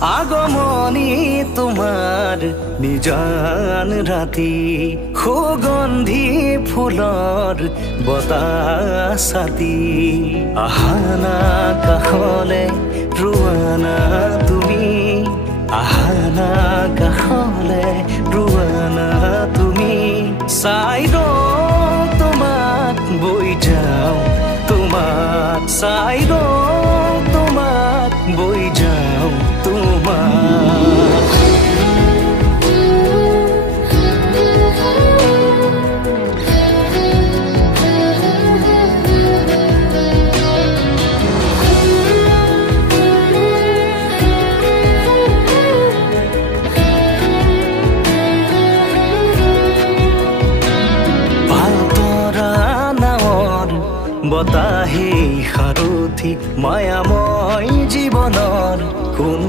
আগমনী তোমাৰ নিজান ৰাতি সুগন্ধি ফুলৰ বতাহ ছাতি আহানা কাষলে ৰোৱানা তুমি আহানা কাষলে ৰোৱানা তুমি চাই তোমাক বৈ যাওঁ তোমাক চাই তোমাক বৈ যাওঁ তোমাক বতাহে সাৰথি মায়াময় জীৱনৰ কোন